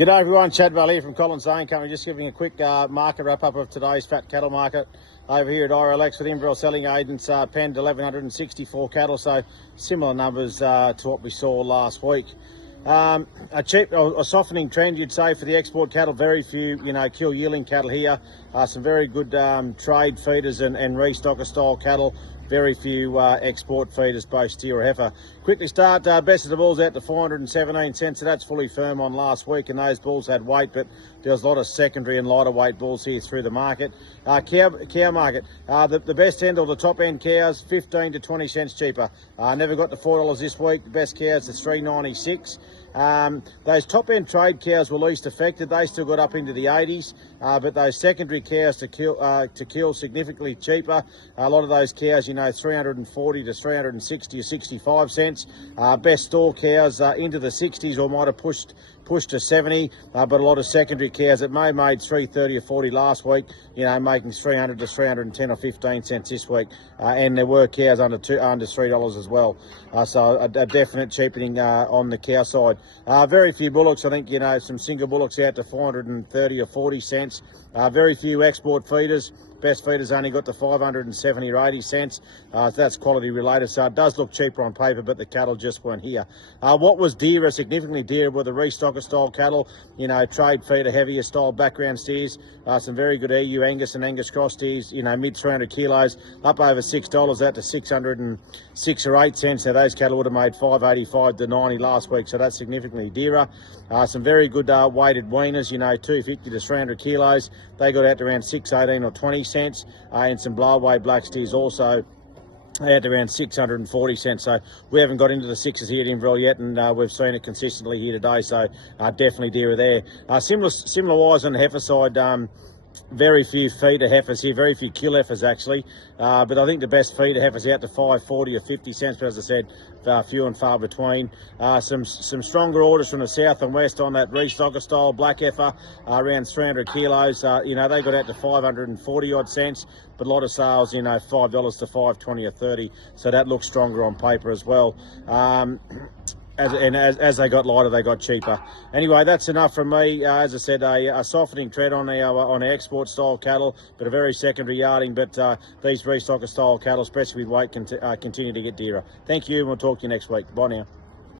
G'day everyone, Chad Valley here from Collins Zane Company. Just giving a quick market wrap-up of today's fat cattle market over here at RLX with Inverell Selling Agents penned 1,164 cattle, so similar numbers to what we saw last week. A softening trend, you'd say, for the export cattle. Very few, kill yielding cattle here. Some very good trade feeders and restocker style cattle. Very few export feeders, both steer or heifer. Quickly start, best of the bulls out to 417 cents, so that's fully firm on last week, and those bulls had weight, but there was a lot of secondary and lighter weight bulls here through the market. Cow market, the best end or the top end cows, 15 to 20 cents cheaper. Never got to $4 this week. The best cows is $3.96. Those top end trade cows were least affected. They still got up into the 80s, but those secondary cows to kill significantly cheaper. A lot of those cows, 340 to 360 or 65 cents. Best store cows into the 60s, or might have pushed to 70, but a lot of secondary cows that may have made 330 or 40 last week, making 300 to 310 or 15 cents this week, and there were cows under $3 as well, so a definite cheapening on the cow side. Very few bullocks. I think some single bullocks out to 430 or 40 cents. Very few export feeders. Best feeders only got to 570 or 80 cents. So that's quality related, so it does look cheaper on paper, but the cattle just weren't here. What was dearer, significantly dearer, were the restocker style cattle, trade feeder, heavier style background steers. Some very good EU Angus and Angus cross steers, mid 300 kilos, up over $6, out to 606 or 8 cents. Now those cattle would have made 585 to 90 last week, so that's significantly dearer. Some very good weighted weaners, 250 to 300 kilos. They got out to around 618 or 20 cents, and some blowaway black steers also out to around 640 cents. So we haven't got into the sixes here at Inverell yet, and we've seen it consistently here today, so definitely dearer there. Similar wise on the heifer side. Very few feeder heifers here, very few kill heifers actually, but I think the best feeder heifers out to 540 or 50 cents, but as I said, few and far between. Some stronger orders from the south and west on that restocker style black heifer, around 300 kilos. They got out to 540 odd cents, but a lot of sales, $5 to 520 or 30, so that looks stronger on paper as well. As they got lighter, they got cheaper. Anyway, that's enough from me. As I said, a softening trend on our export style cattle, but a very secondary yarding. But these restocker style cattle, especially with weight, continue to get dearer. Thank you, and we'll talk to you next week. Bye now.